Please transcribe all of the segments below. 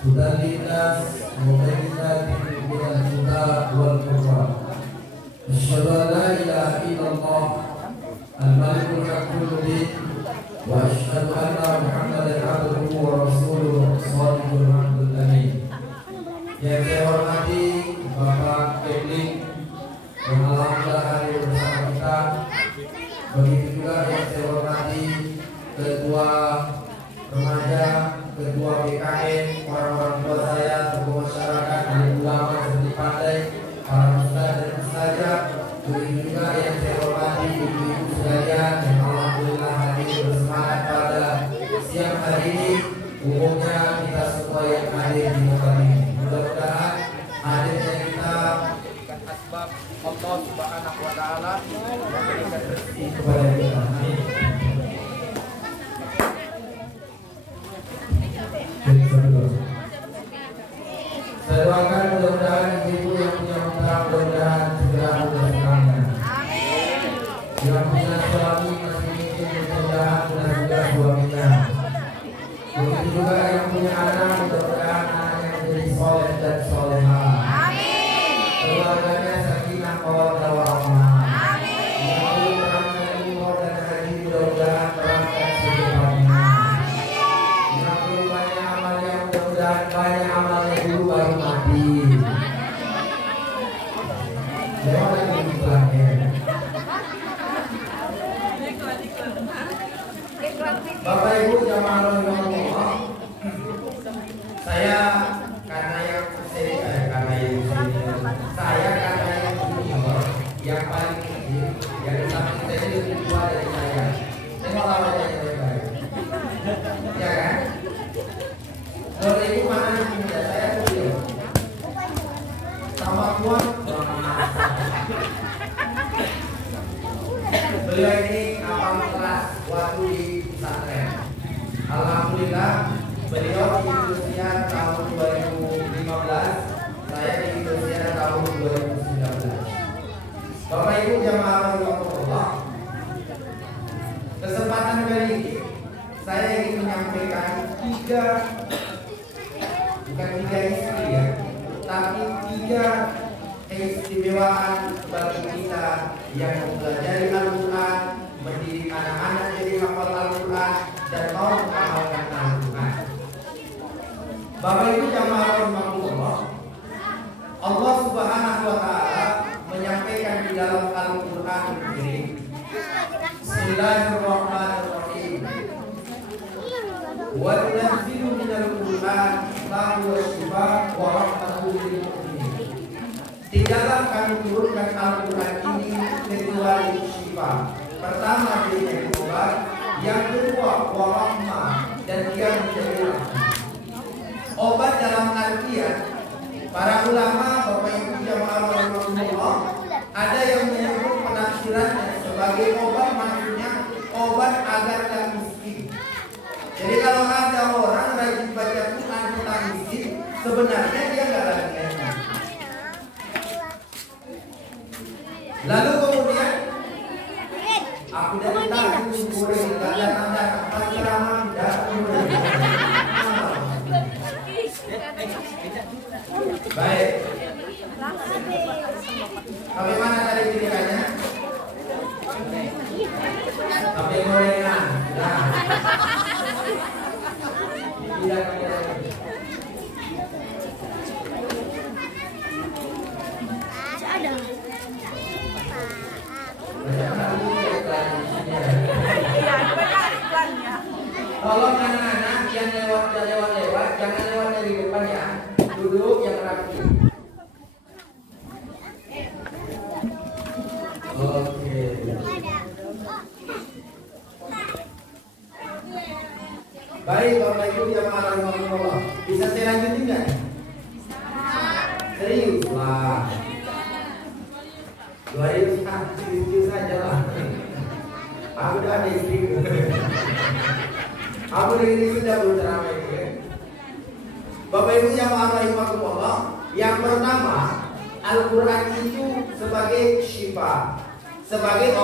hudan linnas wa bayyinatin minal huda wal furqan. Asyhadu an la ilaha illallah al-malikul haqqul mubin wa asyhadu anna Muhammadan abduhu wa rasuluhu shadiqul wa'dul amin. Yang saya hormati Bapak Kepling yang alhamdulillah hadir bersama kita. Begitu juga yang saya hormati Ketua Remaja, Ketua BKN, orang-orang tua saya, tokoh masyarakat, alim ulama seperti pandai, para ustaz dan ustazah. Begitu juga yang saya hormati ibu-ibu sekalian yang alhamdulillah hadir bersemangat pada siang hari ini. Umumnya kita semua yang hadir di tempat ini, mudah-mudahan hadirnya kita asbab Allah Subhanahu wa taala memberikan rezeki kepada kita. Amin. Saya doakan mudah-mudahan ibu yang punya putra mudah-mudahan segera melahirkannya. Amin. Yang punya suami masih ingin mudah-mudahan melahirkan suaminya. Begitu juga yang punya anak mudah-mudahan anaknya menjadi soleh dan soleha. Amin. Keluarganya sakinah mawaddah warahmah. Amin. Yang perlu berangkat umroh dan haji mudah-mudahan berangkat secepatnya. Amin. Yang perlu banyak amalnya mudah-mudahan banyak amalnya dulu baru mati. Lewat lagi iklannya. Bapak Ibu jamaah rahimahullah, saya karena yang senior, yang paling kecil, yang di samping saya itu lebih tua dari saya. Saya mau lawan yang lebih baik, ya kan? Bapak Ibu mana yang muda? Saya kecil, sama kuat. Beliau ini kapal kelas waktu di pesantren. Alhamdulillah beliau di usia tahun 2015, saya di usia tahun 2019. Bapak Ibu jamaah rahimahullah, kesempatan kali ini saya ingin menyampaikan bukan tiga istri ya, tapi tiga keistimewaan bagi kita yang mempelajari Al-Quran, mendidik anak-anak jadi hafal Al-Quran dan mau mengamalkan Al-Quran. Bapak Ibu jamaah rahimahullah, Allah Subhanahu wa taala menyampaikan di dalam Al-Quran ini, Bismillahirrahmanirrahim. Wa nunazzilu minal Qur'an ma huwa shifaa wa rahmatun lil mu'minin. Tidaklah kami turunkan Al-Quran ini kecuali syifa. Pertama dia menjadi obat, yang kedua warahmah, dan dia menjadi rahmat. Obat dalam artian para ulama, Bapak Ibu jamaah rahimahullah, ada yang menyebut penafsirannya sebagai obat, maksudnya obat agar tak miskin. Jadi kalau ada orang rajin baca Quran tentang miskin, sebenarnya dia nggak lagi miskin. Lalu kemudian aku dari tadi goreng tanda-tanda kapal ceramah tidak baik. Sampai mana tadi ceritanya? Sampai gorengan. Nah. Tidak ada. Tolong anak-anak yang lewat jangan lewat dari depan ya. Duduk yang rapi. Oke. Baik Bapak Ibu jamaah rahimahullah, bisa saya lanjutin nggak? Serius lah. Serius saja lah. Aku udah ada istriku. Aku ini sudah berceramah itu. Bapak Ibu jamaah rahimahullah, yang pertama Al-Quran itu sebagai syifa, sebagai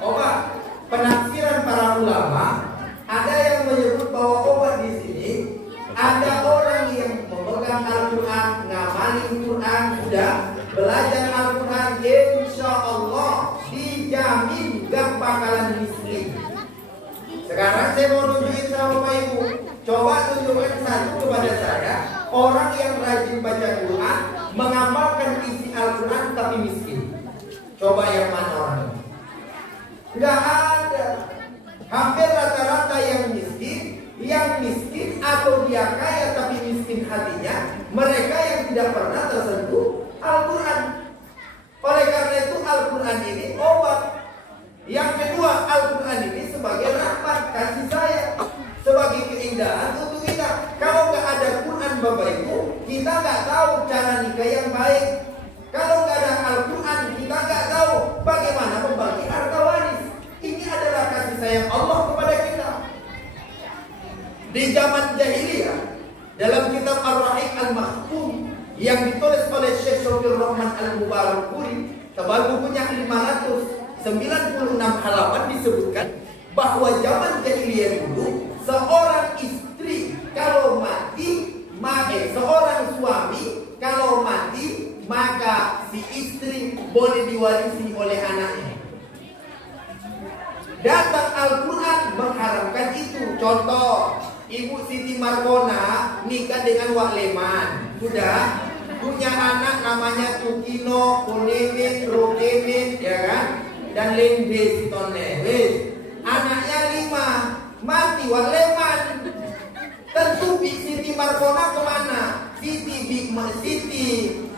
obat. Penafsiran para ulama, ada yang menyebut bahwa obat di sini ada orang yang orang yang rajin baca Quran, mengamalkan isi Al-Quran tapi miskin. Coba yang mana orang ini? Nggak ada. Hampir rata-rata yang miskin atau dia kaya tapi miskin hatinya, mereka yang tidak pernah tersentuh Al-Quran. Oleh karena itu Al-Quran ini obat. Yang kedua, Al-Quran ini sebagai rahmat, kasih sayang, sebagai keindahan untuk kita. Kalau nggak ada Quran Bapak Ibu, kita nggak tahu cara nikah yang baik. Kalau nggak ada Al-Quran, kita nggak tahu bagaimana membagi harta waris. Ini adalah kasih sayang Allah kepada kita. Di zaman jahiliyah, dalam kitab Ar-Rahiq Al-Makhtum yang ditulis oleh Syekh Shofir Rahman Al-Mubarakpuri, tebal bukunya 596 halaman, disebutkan bahwa zaman jahiliyah dulu seorang istri kalau mati, seorang suami kalau mati, maka si istri boleh diwarisi oleh anaknya. Datang Al-Quran mengharamkan itu. Contoh, Ibu Siti Markona nikah dengan Wak Leman, sudah punya anak namanya Tukino, Kunemin, Rokemin, ya kan? Dan Lembe Sitone. Anaknya 5, mati Wak Leman. Tentu Siti Markona kemana? Siti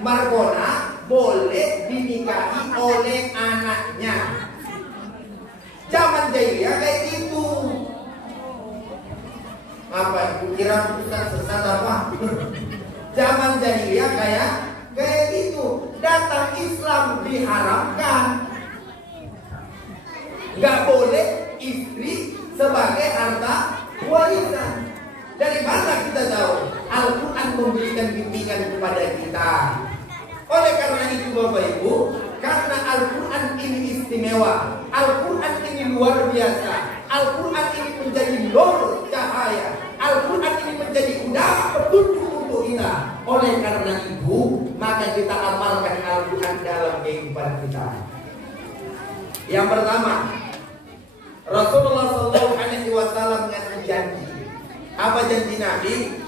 Markona boleh dinikahi oleh anaknya. Zaman jahiliyah kayak gitu. Apa? Kira bukan sesat apa? Zaman jahiliyah kayak gitu. Datang Islam diharamkan. Gak boleh istri sebagai harta warisan. Dari mana kita tahu? Al-Quran memberikan bimbingan kepada kita. Oleh karena itu Bapak Ibu, karena Al-Quran ini istimewa, Al-Quran ini luar biasa, Al-Quran ini menjadi nur cahaya, Al-Quran ini menjadi udara petunjuk untuk kita. Oleh karena itu, maka kita amalkan Al-Quran dalam kehidupan kita. Yang pertama, Rasulullah SAW mengasih janji. Apa janji Nabi?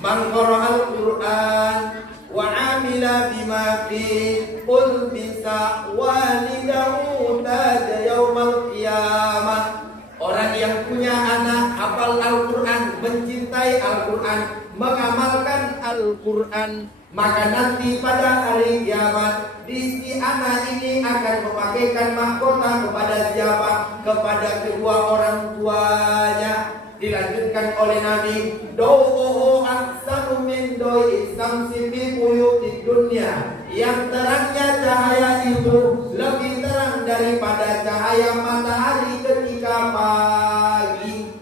Man qara'al Qur'an wa 'amila bima fi qul bisa walidahu taja yaumal qiyamah. Orang yang punya anak hafal Al-Quran, mencintai Al-Quran, mengamalkan Al-Quran, maka nanti pada hari kiamat si anak ini akan memakaikan mahkota kepada siapa? Kepada kedua orang tuanya. Dilanjutkan oleh Nabi, do'uhu ahsanu min do'i samsi fi buyutid dunya. Yang terangnya cahaya itu lebih terang daripada cahaya matahari ketika pagi.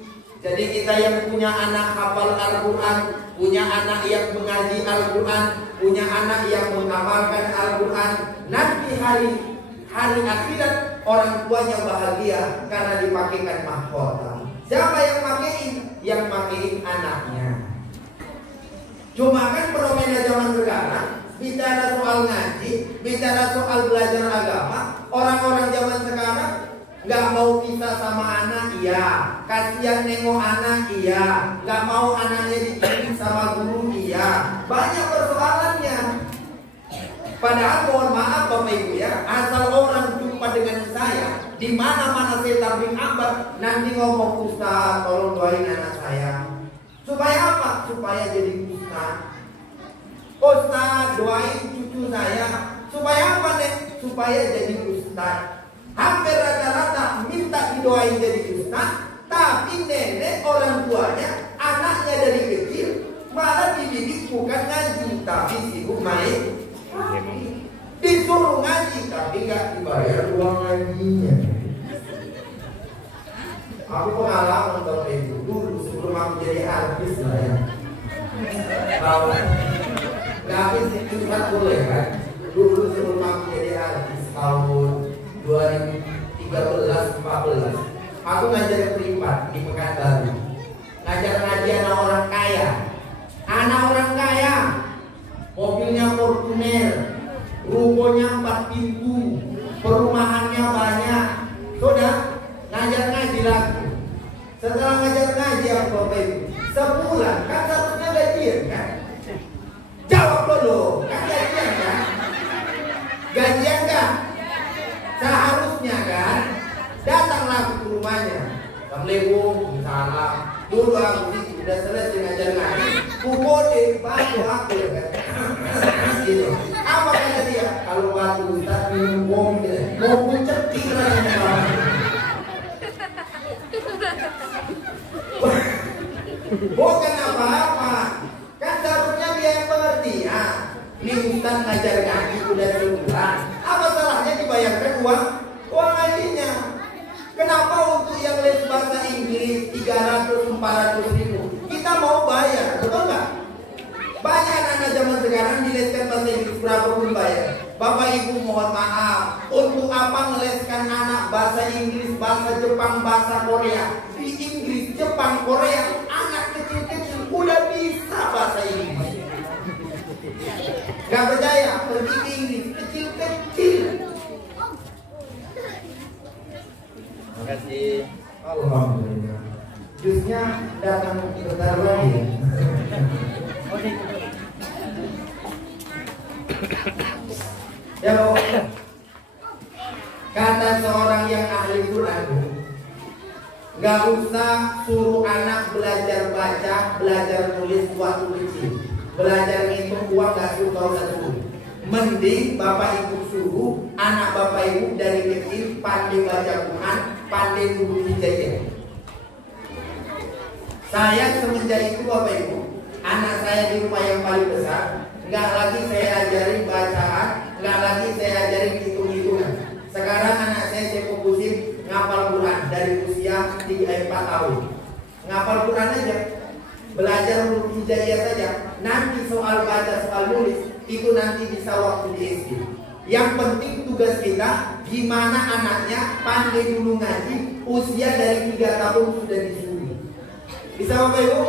Jadi kita yang punya anak hafal Al-Quran, punya anak yang mengaji Al-Quran, punya anak yang mengamalkan Al-Quran, nanti hari akhirat orang tuanya bahagia karena dipakaikan mahkota. Siapa yang makein? Yang makein anaknya. Cuma kan fenomena zaman sekarang, bicara soal ngaji, bicara soal belajar agama, orang-orang zaman sekarang nggak mau pisah sama anak, iya. Kasihan nengok anak, iya. Nggak mau anaknya dikirim sama guru, iya. Banyak persoalannya. Padahal mohon maaf Bapak Ibu ya, asal orang jumpa dengan saya, di mana-mana saya tablik akbar, nanti ngomong, Ustaz tolong doain anak saya. Supaya apa? Supaya jadi Ustaz. Ustaz doain cucu saya. Supaya apa nih? Supaya jadi Ustaz. Hampir rata-rata minta didoain jadi Ustaz, tapi nenek orang tuanya, anaknya dari kecil malah dididik bukan ngaji, tapi sibuk main. Disuruh ngaji tapi nggak dibayar uang ngajinya. Aku pengalaman Bapak Ibu dulu sebelum aku jadi artis lah ya. Tahu kan? Artis itu kan boleh kan? Dulu sebelum aku jadi artis tahun 2013-14, aku ngajar privat di Pekanbaru. Ngajar ngaji anak orang kaya. Anak orang kaya. Mobilnya Fortuner, rukonya 4 pintu, perumahannya banyak. Sudah ngajar ngaji lagi. Setelah ngajar ngaji Bapak Ibu, sebulan kan seharusnya gajian kan? bantu aku ya kan. Gitu. Apa kata dia? Kalau batu Ustaz minum bom gitu. Mau cetir aja. Bukan apa-apa. Kan seharusnya dia yang mengerti. Ini Ustaz ngajar kaki udah sebulan. Apa salahnya dibayarkan uang ngajinya? Kenapa untuk yang les bahasa Inggris 300-400 ribu kita mau bayar, betul nggak? Banyak anak zaman sekarang dileskan bahasa Inggris berapa pun bayar. Bapak Ibu mohon maaf, untuk apa ngeleskan anak bahasa Inggris, bahasa Jepang, bahasa Korea? Di Inggris, Jepang, Korea, anak kecil-kecil udah bisa bahasa Inggris. Gak percaya? Pergi ke Inggris, kecil-kecil. Makasih. Alhamdulillah. Jusnya datang bentar lagi ya. Ya, kata seorang yang ahli Quran, gak usah suruh anak belajar baca, belajar tulis waktu kecil. Belajar ngitung uang gak usah suruh. Mending Bapak Ibu suruh anak Bapak Ibu dari kecil pandai baca Quran, pandai guru hijaiyah. Saya semenjak itu Bapak Ibu, anak saya di rumah yang paling besar, nggak lagi saya ajarin bacaan, nggak lagi saya ajarin hitung-hitungan. Sekarang anak saya fokusin ngapal Quran dari usia 4 tahun. Ngapal Quran aja, belajar huruf hijaiyah saja. Nanti soal baca, soal nulis itu nanti bisa waktu di SD. Yang penting tugas kita gimana anaknya pandai dulu ngaji, usia dari 3 tahun sudah disuruh. Bisa Bapak Ibu?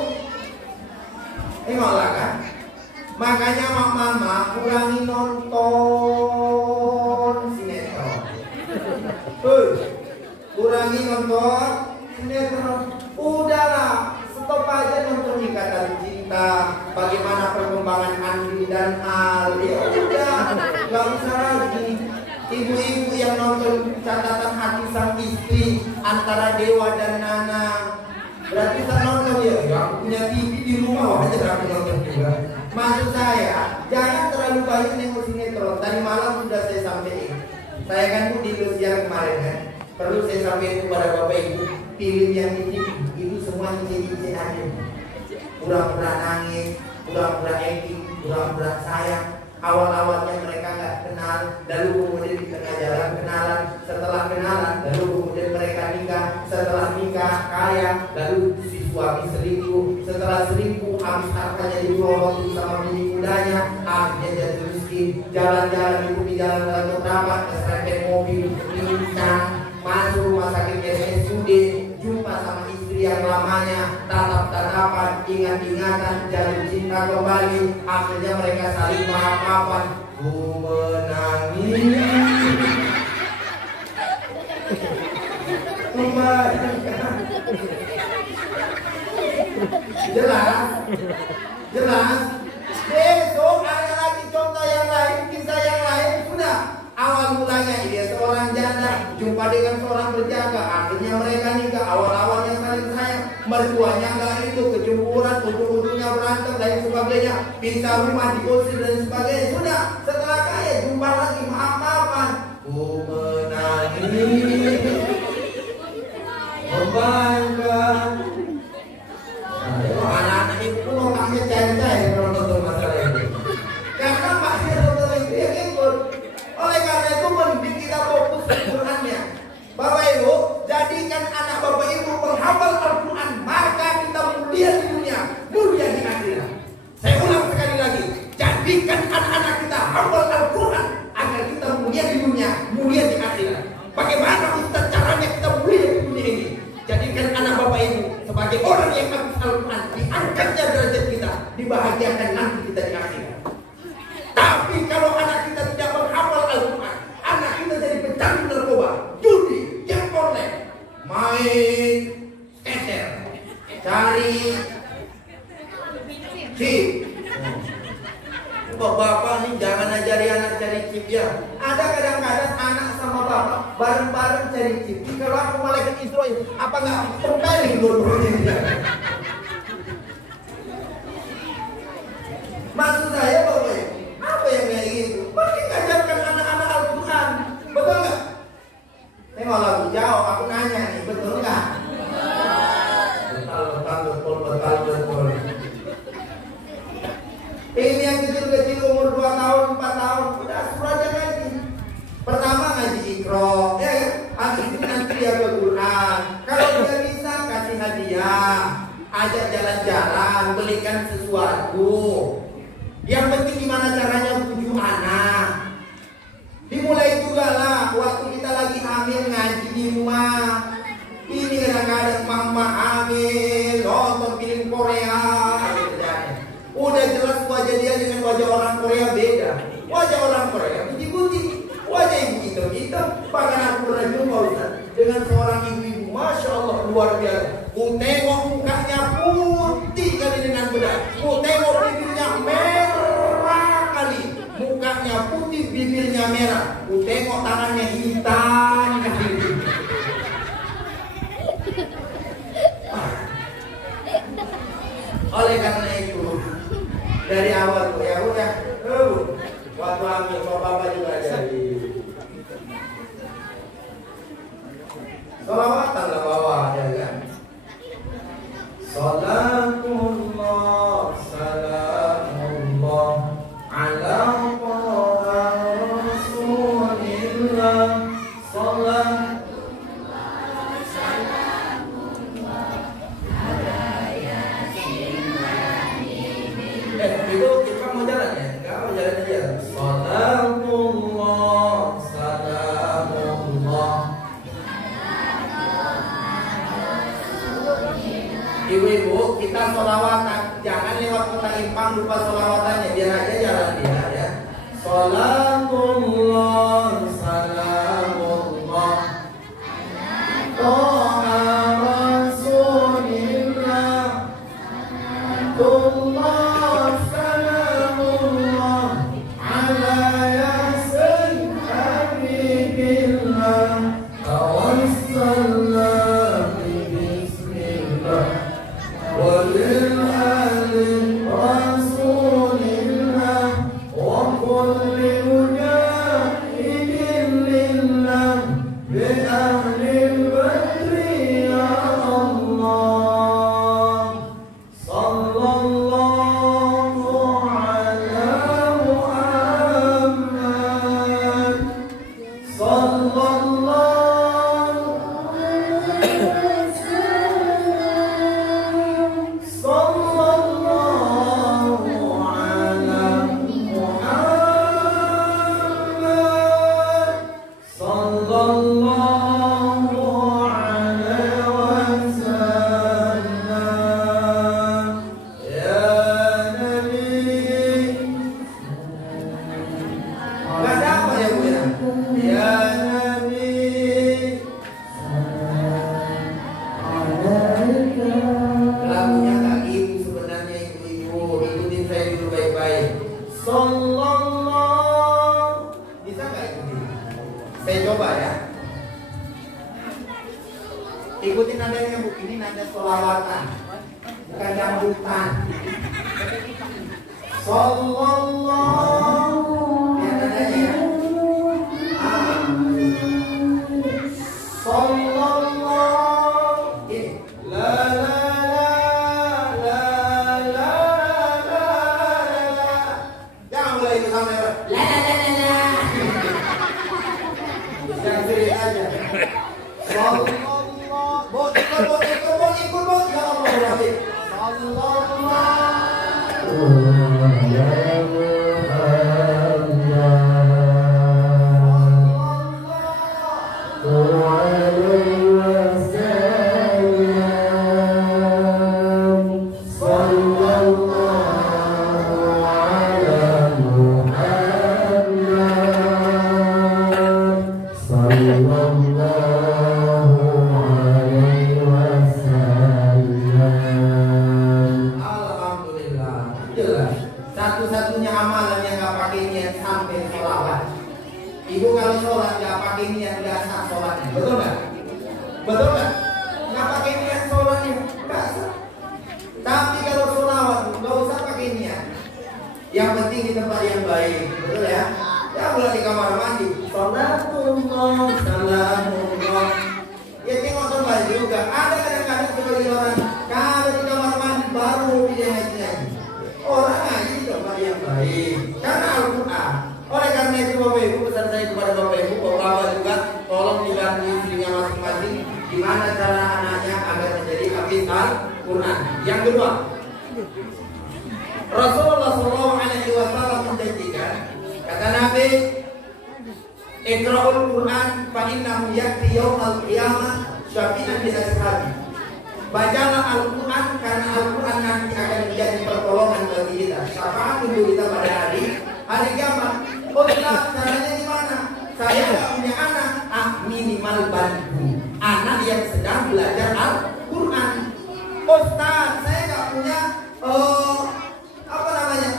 Tengoklah kan. Makanya mama kurangi nonton sinetron. Kurangi nonton sinetron. Udahlah, stop aja nonton Ikatan Cinta. Bagaimana perkembangan Andri dan Al. Ya udah, nggak usah lagi. Ibu-ibu yang nonton Catatan Hati Sang Istri antara Dewa dan Nana. Berarti tak nonton ya? Aku punya TV di rumah aja aku nonton juga. Maksud saya, jangan terlalu banyak nengok sinetron. Tadi malam sudah saya sampaikan. Saya kan tuh di Indosiar kemarin kan. Perlu saya sampaikan kepada Bapak Ibu, film yang di TV itu semua ide-ide aja. Pura-pura nangis, pura-pura acting, pura-pura sayang. Awal-awalnya mereka nggak kenal, lalu kemudian di tengah jalan kenalan, setelah kenalan, lalu kemudian mereka nikah, setelah nikah kaya, lalu si suami selingkuh, setelah selingkuh habis hartanya dibawa sama bini mudanya, akhirnya jadi miskin, jalan-jalan itu di jalan terdapat, keserempet mobil, pincang, masuk rumah sakit RSUD, jumpa sama istri yang lamanya, tatap-tatapan, ingat-ingatan, jalin cinta kembali, akhirnya mereka saling maaf-maafan. Ku menangis jelas. Besok ada lagi contoh yang lain, kisah yang lain. Sudah awal mulanya dia seorang janda jumpa dengan seorang berjaga, akhirnya mereka nikah. Awal-awalnya saling sayang, mertuanya nggak itu, kecemburuan, ujung-ujungnya berantem dan sebagainya, pinta rumah diusir dan sebagainya. Sudah setelah kaya jumpa lagi, maaf-maafan. Ku menangis membanggakan. Anak-anak itu pun otaknya cair-cair kalau nonton masalah ini. Karena maknya nonton itu yang ikut. Oleh karena itu mending kita fokus ke Qurannya. Bapak Ibu, jadikan anak Bapak Ibu penghafal Al-Quran, maka kita mulia di dunia, mulia di akhirat. Saya ulang sekali lagi, jadikan anak-anak kita hafal Al-Quran agar kita mulia di dunia, mulia di akhirat. Bagaimana Ustaz caranya kita mulia di dunia ini? Jadikan anak Bapak Ibu sebagai orang yang hafal Al-Quran, diangkatnya derajat kita, dibahagiakan nanti kita di akhirat. Tapi kalau anak kita tidak menghafal Al-Quran, anak kita jadi pecandu narkoba, judi, game online, main skater, cari chip. Bapak nih jangan ajari anak cari chip ya. Ada kadang-kadang anak sama bapak bareng-bareng cari chip. Kalau aku malaikat Israel, apa nggak terkait dua-duanya? jalan-jalan, belikan sesuatu. Yang penting gimana caranya bujuk anak. Dimulai juga lah waktu kita lagi hamil ngaji di rumah. Ini kadang-kadang mama hamil nonton film Korea. Udah jelas wajah dia dengan wajah orang Korea beda. Wajah orang Korea putih-putih, wajah ibu hitam-hitam. Bahkan aku pernah jumpa Ustaz dengan seorang ibu-ibu, masya Allah luar biasa. Ku tengok mukanya putih kali dengan bedak. Ku tengok bibirnya merah kali. Mukanya putih, bibirnya merah. Ku tengok tangannya hitam kali. Oleh karena itu dari awal tuh ya udah waktu hamil bapak juga jadi sholawatan lah bawah ya kan. Salatullah salamullah ala Rasulillah salat. Itu kita mau jalan ya? Enggak mau jalan aja. Salamullah, salamullah. Ibu-ibu, kita sholawatan. Jangan lewat kota Impang lupa sholawatannya. Biar aja jalan dia ya. Salamullah, salamullah. Toha Rasulillah. Ikutin nadanya Bu, ini nada sholawatan, bukan dangdutan. Sallallahu, lihat nadanya. Sallallahu, ini la la la la la la la. Jangan mulai itu sama ya. La la la la la. Jangan sering aja. Sallallahu. Ikut, ya Allah, satu-satunya amalan yang gak pakai niat sampai sholawat. Ibu kalau sholat gak pakai niat gak sah sholatnya, betul gak? Betul gak? Gak pakai niat sholatnya gak sah. Tapi kalau sholawat gak usah pakai niat. Yang penting di tempat yang baik, betul ya? Ya mulai di kamar mandi. Salatullah, salamullah. Ya tengok tempat juga. Ada kadang-kadang sebagai orang kalau di kamar mandi baru pilih haji. Orang ngaji di tempat yang baik karena Al-Quran. Oleh karena itu Bapak Ibu, pesan saya kepada Bapak Ibu, Bapak juga tolong dibantu istrinya masing-masing gimana cara anaknya agar menjadi hafiz Al-Quran. Yang kedua, Rasulullah SAW menjanjikan, kata Nabi, Iqra'ul Quran fa innahu ya'ti yaumal qiyamah syafi'an li ashabi. Bacalah Al-Quran karena Al-Quran nanti akan menjadi pertolongan bagi kita, syafaat untuk kita pada hari kiamat. Ustaz, caranya gimana? Saya nggak punya anak, minimal bantu anak yang sedang belajar Al-Quran. Ustaz, saya nggak punya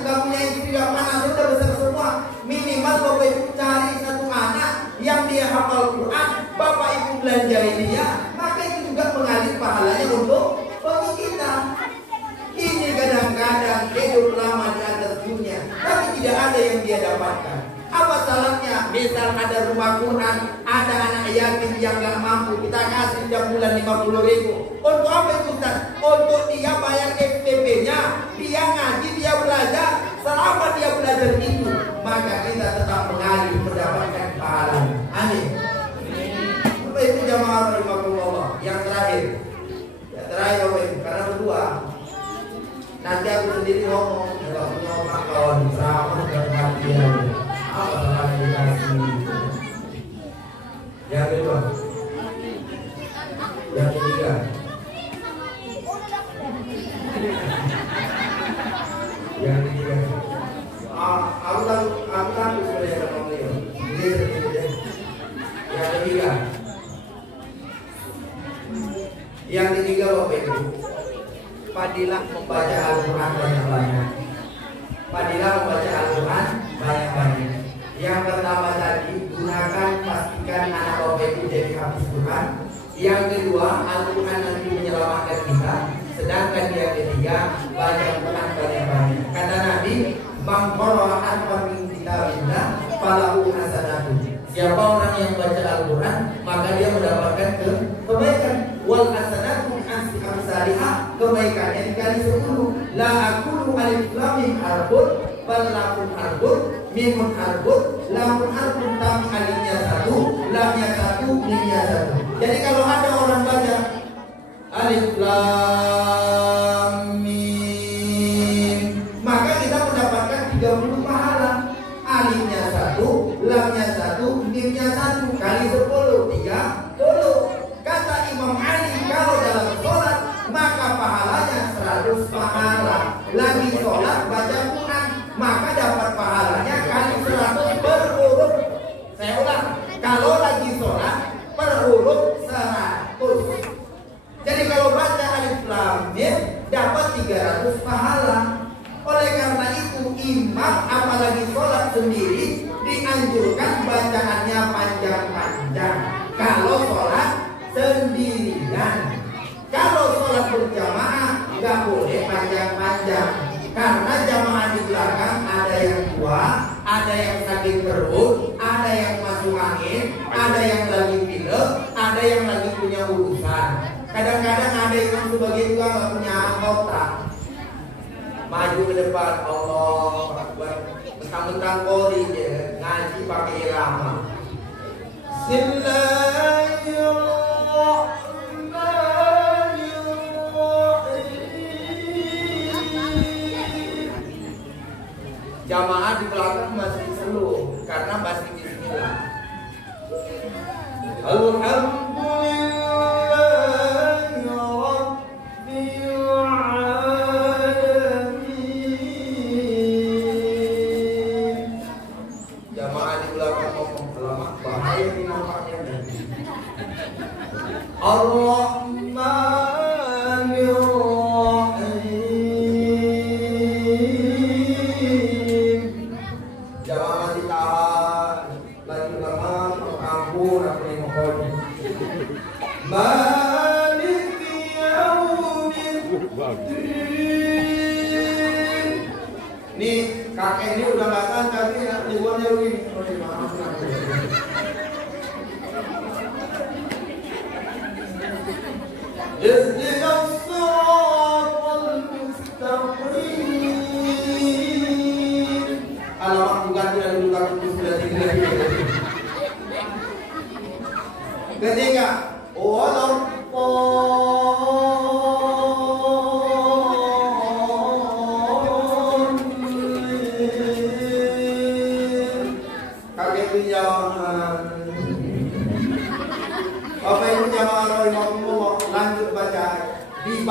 nggak punya istri, nggak punya anak, sudah besar semua. Minimal Bapak Ibu cari satu anak yang dia hafal Quran, Bapak Ibu belanjain dia, maka itu juga mengalir pahalanya untuk bagi kita. Ini kadang-kadang hidup lama di atas dunia, tapi tidak ada yang dia dapatkan. Apa salahnya? Misal ada rumah Quran, ada anak yatim yang nggak mampu, kita kasih setiap bulan 50.000. Untuk apa itu Ustaz? Untuk dia bayar SPP-nya, dia ngaji, dia belajar. Selama dia belajar itu, maka kita tetap mengalir mendapatkan pahala. Amin. Bapak Ibu jamaah rahimakumullah. Yang terakhir, Bapak Ibu, karena berdua. Nanti aku sendiri ngomong, kalau punya omak kawan ceramah dan kajian. Apa salahnya dikasih? Yang kedua, yang ketiga, yang ketiga, aku tahu sebenarnya sama beliau. Yang ketiga Bapak Ibu, fadilah membaca Al-Quran banyak-banyak. Fadilah membaca Al-Quran banyak-banyak. Yang pertama tadi, gunakan, pastikan anak Bapak Ibu jadi hafiz Quran. Yang kedua, Al-Quran nanti menyelamatkan kita. Sedangkan yang ketiga, baca Quran banyak-banyak. Kata Nabi, man qara'a harfan min kitabillah falahu hasanatun. Siapa orang yang baca Al-Quran, maka dia mendapatkan kebaikan. Wal hasanatu asli amsalihah, kebaikannya dikali 10. La aqulu alif lam mim harfun, bal lakum harfun, mimun harfun, lamun harfun, tapi alifnya 1, lamnya 1, mimnya 1. Jadi kalau ada orang baca alif lam mim, maka kita mendapatkan 30 pahala. Alifnya 1, lamnya 1, mimnya 1, kali 10, 30. Kata Imam Ali, kalau dalam sholat maka pahalanya 100 pahala. Lagi sholat baca Quran, maka dapat pahalanya kali 100 per huruf. Saya ulang, kalau lagi sholat per huruf 100. Jadi kalau baca alif lam mim dapat 300 pahala. Oleh karena itu imam apalagi sholat sendiri dianjurkan bacaannya panjang-panjang. Kalau sholat sendirian, kalau sholat berjamaah nggak boleh panjang-panjang, karena jamaah di belakang ada yang tua, ada yang sakit perut, ada yang masuk angin, ada yang lagi pilek, ada yang lagi punya urusan. Kadang-kadang ada yang sebagai tua nggak punya anggota, maju ke depan, Allah Akbar, mentang-mentang kori dia ngaji pakai irama. Jamaah di belakang masih slow karena masih bismillah. Alhamdulillahi Rabbil alamin. Jamaah di belakang ngomong lama, bahaya ini nampaknya. Ar-Rahmanir Rahim. Jamaah masih tahan, lagi lama, ampun, aku yang mohon. Maliki yaumiddin. Nih kakek ini udah nggak tahan, tapi ribuannya begini. Maaf. Ihdinas siratal mustaqim. Alamak bukan tidak dibuka itu sudah tinggal. Ketiga,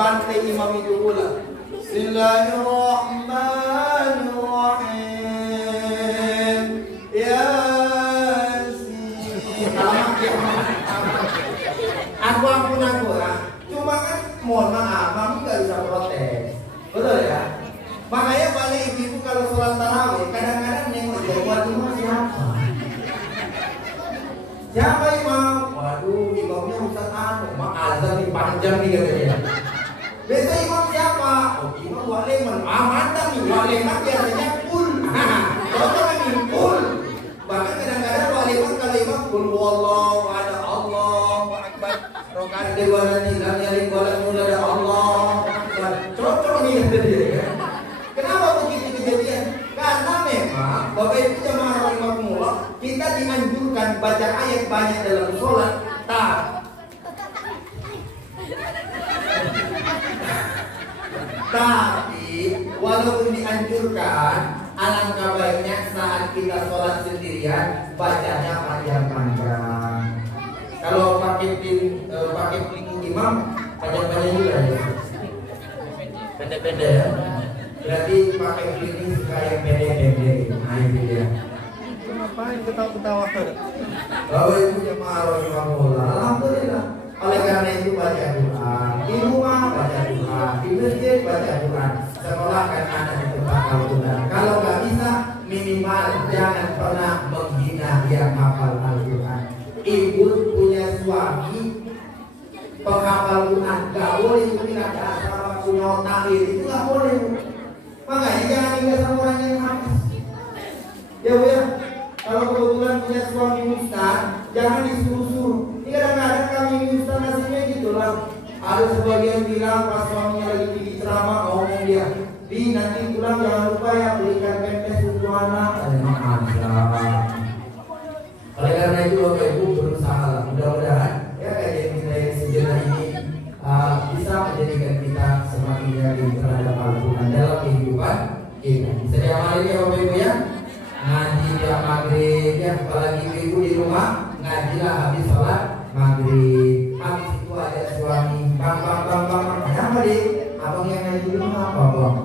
dibantai imam itu pula. Bismillahirrahmanirrahim. Yasin. Aku ya. Cuma kan mohon maaf, mami nggak bisa protes. Betul ya? Makanya banyak ibu-ibu kalau sholat tarawih kadang-kadang nengok jawab imam siapa? Siapa imam? Waduh, imamnya Ustaz Anu. Mak azan nih panjang nih katanya. Biasa imam siapa? Oh, imam waliman. Mantap nih, waliman biasanya full. Contoh kan full. Bahkan kadang-kadang waliman kalau imam full wallahu ada Allahu akbar. Rokaat kedua nanti lam yalid wa lam yulad ada Allahu akbar. Contoh nih katanya ya. Kenapa begitu kejadian? Karena memang Bapak Ibu jemaah rahimahumullah, kita dianjurkan baca ayat banyak dalam sholat. Tapi walaupun dianjurkan, alangkah baiknya saat kita sholat sendirian bacanya panjang-panjang. Kalau pakai pelindung imam panjang-panjang juga ya. Pendek-pendek ya. Berarti pakai pelindung suka yang pendek-pendek. Nah itu dia. Ngapain ketawa-ketawa? Bapak Ibu jemaah rahimahumullah, alhamdulillah. Oleh karena itu baca doa di rumah, baca doa di masjid, baca doa. Sekolahkan anak di tempat Al-Quran. Kalau nggak bisa, minimal jangan pernah menghina yang hafal Al-Quran. Ibu punya suami penghafal Quran, nggak boleh punya asrama punya tahir, itu nggak boleh. Makanya jangan tinggal sama orang yang hafiz. Ya Bu ya. Kalau kebetulan punya suami ustaz, jangan disuruh-suruh. Ini kadang-kadang kami ustaz nasibnya gitu lah. Ada sebagian bilang pas suaminya lagi tinggi ceramah, ngomong dia, "Di nanti pulang jangan lupa ya belikan pempes untuk anak." Oleh karena itu Bapak Ibu berusaha lah. Mudah-mudahan ya kajian kita yang sejenak ini bisa menjadikan kita semakin yakin terhadap Al-Quran dalam kehidupan kita. Bisa diamali ya Bapak Ibu ya. Ngaji tiap maghrib ya, apalagi ibu di rumah ngajilah habis sholat maghrib. Habis itu ada suami bang kenapa deh abang yang ngaji di rumah apa bang?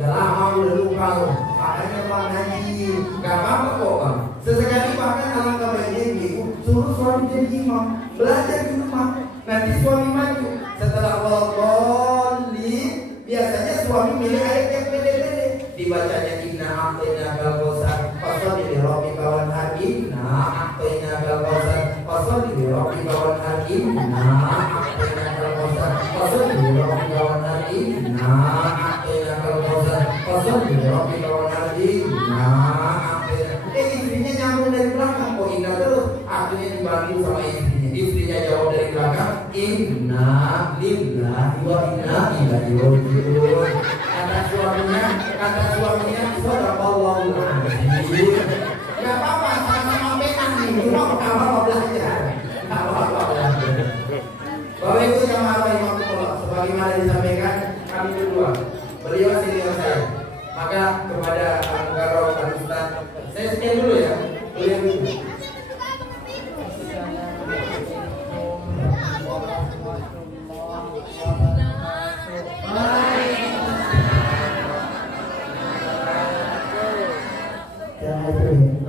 Udah lama udah lupa loh, makanya bang ngaji gak apa-apa kok bang. Sesekali bahkan alangkah baiknya ibu suruh suami jadi imam, belajar di rumah. Nanti suami maju setelah wali biasanya suami milih ayat yang pede-pede, dibacanya inna a'tainakal kautsar fasholli li rabbika wanhar, inna a'tainakal kautsar fasholli li rabbika wanhar, inna a'tainakal kautsar fasholli li rabbika wanhar, inna a'tainakal kautsar fasholli li rabbika wanhar, inna a'tainakal. Istrinya nyambung dari belakang kok inna terus, akhirnya dibantu sama istrinya. Istrinya jawab dari belakang, inna lillahi wa inna ilaihi raji'un. Kata suaminya sadaqallahul azim. Enggak apa-apa, sama-sama penang nih. Cuma apa-apa belajar. Bapak Ibu jamaah rahimahumullah, sebagaimana disampaikan kami berdua, beliau senior saya. Maka kepada Al-Mukarram Al-Ustaz, saya sekian dulu ya. Beliau dulu.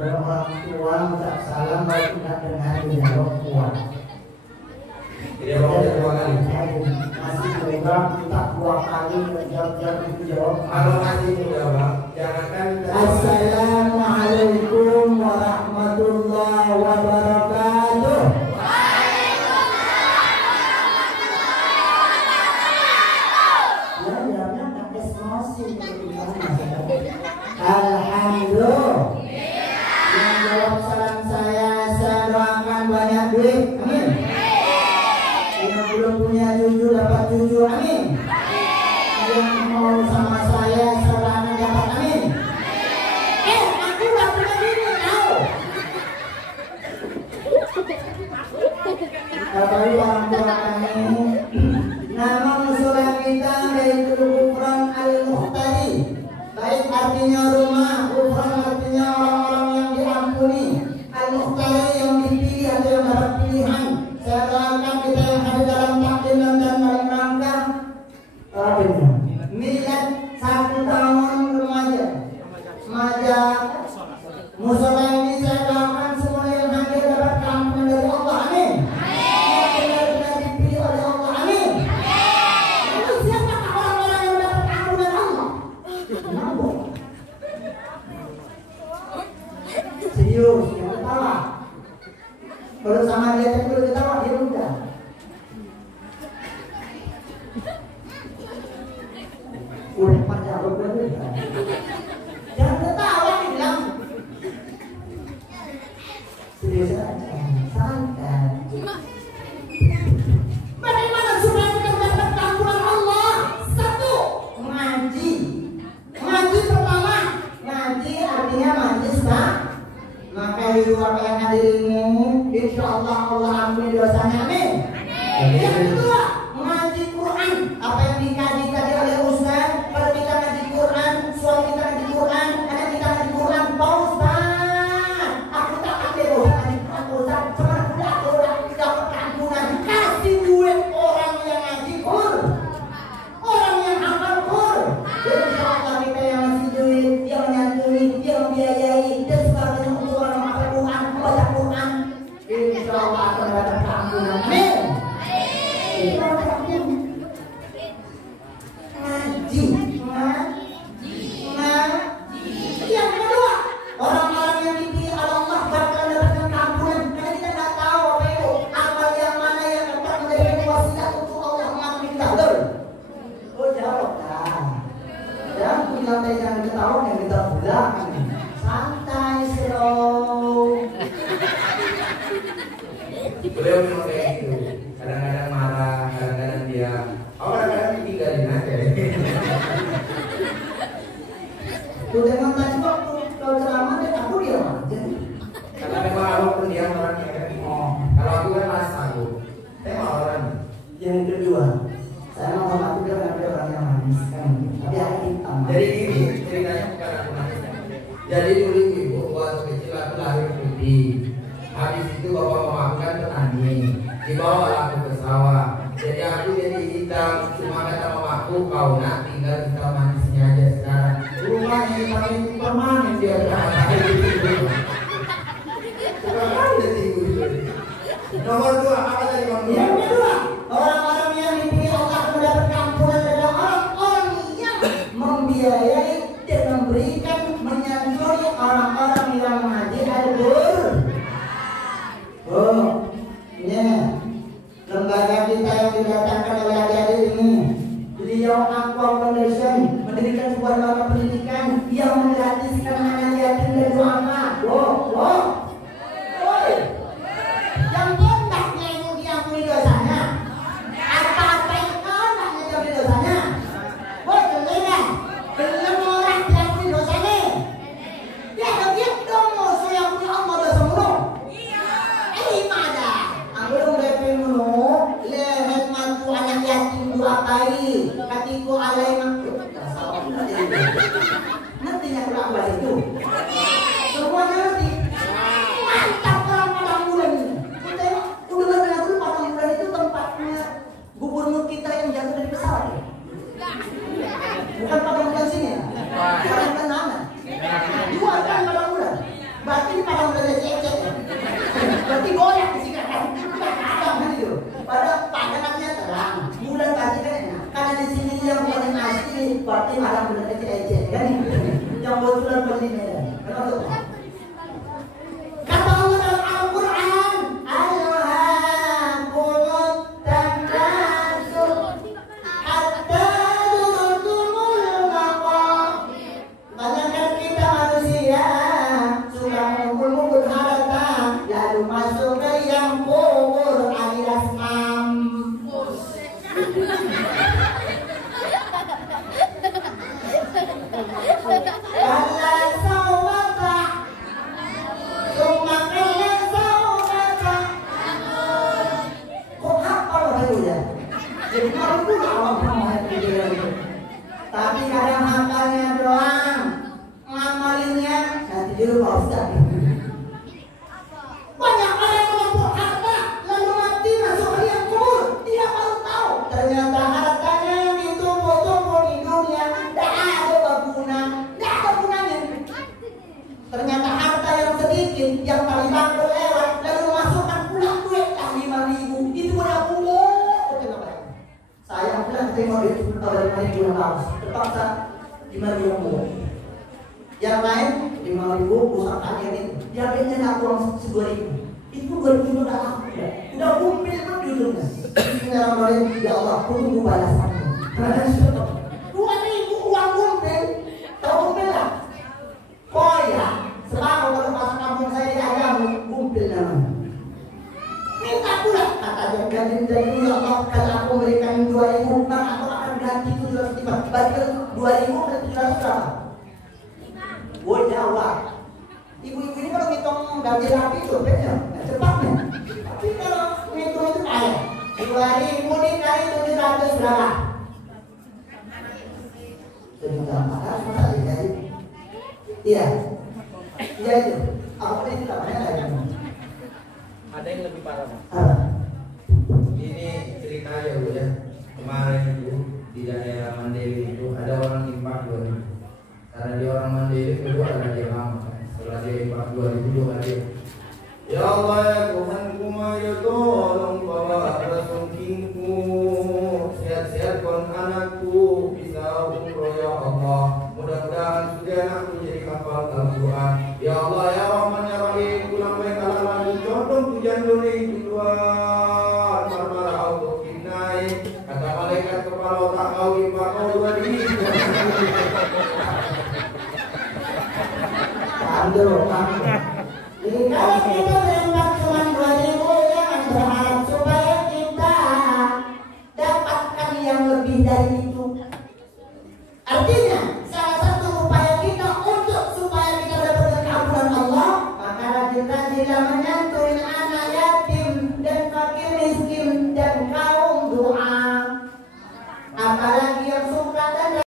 Orang tua minta salam baru tidak dengar dijawab kuat. Tidak mau dua kali. Masih program minta 2 kali menjawab itu jawab. Kalau masih muda bang, jangankan. Assalamualaikum warahmatullahi wabarakatuh. Ya jawabnya pakai emosi. Alhamdulillah. Yang jawab salam saya doakan banyak duit, amin. Yang belum punya cucu dapat cucu, amin. Yang mau sama saya selanjutnya dapat, amin. Aku gak punya diri, tahu. Bapak Ibu orang tua kami, nama musola kita yaitu Kufran Al-Muhtadi. Baik artinya rumah, Kufran artinya orang-orang yang diampuni, Al-Muhtadi yang dipilih atau yang dapat pilihan. Saya doakan kita yang hadir dalam taklim dan dalam rangka serius, jangan ketawa. Kalau sama dia tapi kalau ketawa dia udah. Udah pada udah. Jangan ketawa bilang. Serius aja, santai. Bagaimana supaya kita mendapat keampunan Allah? Satu, ngaji. Ngaji pertama, ngaji artinya majlis Pak. Maka ibu bapak yang hadir ini, insya Allah Allah ampuni dosanya, amin. Yang kedua, ngaji Quran. Apa yang dikaji tadi oleh Ustaz, kalau kita ngaji Quran, suami kita ngaji Quran, anak kita ngaji Quran, Pak Ustaz, aku tak ambil dosa di Ustaz, cuma aku dapat keampunan. Kasih duit orang yang ngaji Quran, orang yang hafal Quran. Insya Allah kita yang ngasih duit, yang nyantui, yang biayai, dan sebagainya untuk orang yang hafal Quran, baca Quran. Insya Allah akan dapat keampunan. Amin. Insya Allah amin. Ngaji. Yang kedua, orang-orang yang dipilih Allah bakal mendapatkan keampunan. Karena kita nggak tahu apa itu amal yang mana yang akan menjadi wasilah untuk Allah mengampuni kita. Betul? Oh jawab kan. Jangan bilang jangan ketawa yang kita bilang. Santai slow. Beliau memang kayak gitu. Kadang-kadang marah, kadang-kadang dia. Kadang-kadang ditinggalin aja. Tuh dengan tadi waktu kalau ceramah dan aku diam aja. Karena memang aku pendiam orangnya kan. Kalau aku kan rasa aku. Saya mau orang. Yang kedua, saya mau aku dengan orang yang manis kan. Tapi ada hitam. Jadi ini ceritanya bukan aku manis. Jadi dulu ibu waktu kecil aku lahir putih. Habis itu bapak mama aku kan petani. Dibawa aku ke sawah. Jadi aku jadi hitam. Cuma kata mamaku kau nak tinggal hitam manisnya aja sekarang. Rumahnya hitam itu permanen dia berada. Bukan ada ibu. Nomor 2 apa tadi nomor 2? Yang kedua, orang-orang yang dipilih Allah mendapat keampunan adalah orang-orang yang membiayai dan memberikan menyantuni orang-orang yang mengaji Al-Qur'an. Oh, ini lembaga kita yang didatangkan oleh adik-adik ini. Beliau Aqua Foundation mendirikan sebuah lembaga pendidikan yang menggratiskan anak yatim dan duafa. Woi. Yang kondaknya itu diampuni dosanya. Apa-apa yang kondaknya diampuni dosanya. Woi, dengerin. Belum orang diampuni dosanya. Ya, dia dong musuh yang punya Allah dosa mulu. Ada. Aku dong repeng mulu. Lehet mantu anak yatim duapai. Katiku alai makhluk. Nantinya kurang bahas itu. Semuanya ngerti. Mantap orang Padang Bulan ini. Kita udah dengar dulu Padang Bulan itu tempatnya gubernur kita yang jatuh dari pesawat ya? Bukan Padang Bulan sini ya? Padang Bulan mana? Dua kan Padang Bulan. Berarti ini Padang Bulan cecek ya? Berarti goyang di sini kan? Padang kan itu. Padahal padangannya terang. Bulan tadi kan enak. Karena di sini yang paling asli berarti Padang Bulan cecek kan? Yang bocoran paling Medan. Kenapa tuh? Kata Allah dalam Al-Quran, Al-Hakumut Takasur Hatta Zurtumul Maqabir. Banyakkan kita manusia sudah mengumpul harta lalu masuk ke yang kubur alias mampus. Tapi kadang hafalnya doang, ngamalinnya nanti dulu Pak Ustaz. Banyak orang yang mengumpul harta lalu mati masuk ke liang kubur, dia baru tahu ternyata hartanya yang ditumpuk-tumpuk di dunia tidak ada gunanya. Ternyata harta yang sedikit yang Taliban lewat lalu masukkan pulang duit 5.000 itu udah pulang. Saya pulang terima duit dari 5.000 terpaksa 5.000. Yang lain 5.000 usaha ini. Yang lainnya nggak kurang 2.000. Itu 2.000 udah aku udah kumpul pun judulnya. Ini orang ya Allah tunggu balasannya. 2.000 uang kumpul, tahu kumpul lah. Oh ya, selalu kalau pas kampung saya diajak kumpul namanya. Minta pula kata dia ganti dari ya Allah kalau aku berikan 2.000 maka aku akan ganti 750. Bagi 2.000 dan 700 berapa? Gue jawab. Ibu-ibu ini kalau ngitung gaji rapi cepetnya, cepatnya. Tapi kalau ngitung itu kayak 2.000 dikali 700 berapa? 700 masa jadi? Iya, iya itu. Apa itu namanya lagi? Ada yang lebih parah, Mas. Ini cerita ya Bu ya. Kemarin itu di daerah Mandiri itu ada orang infak 2.000. Karena dia orang Mandiri kedua ada dia lama. Setelah dia infak 2.000 juga dia. Ya Allah ya Tuhanku ya tolong bawa rezekinku, sehat-sehatkan anakku bisa umroh ya Allah. Mudah-mudahan sudah anakku jadi hafal Al-Quran. Ya Allah ya Rahman ya Rahim, pulang baik ala lagi condong tujuan dunia Tuhan. Marmara auto kinai kata malaikat kepala otak kau infak kau 2.000. Ini kalau kita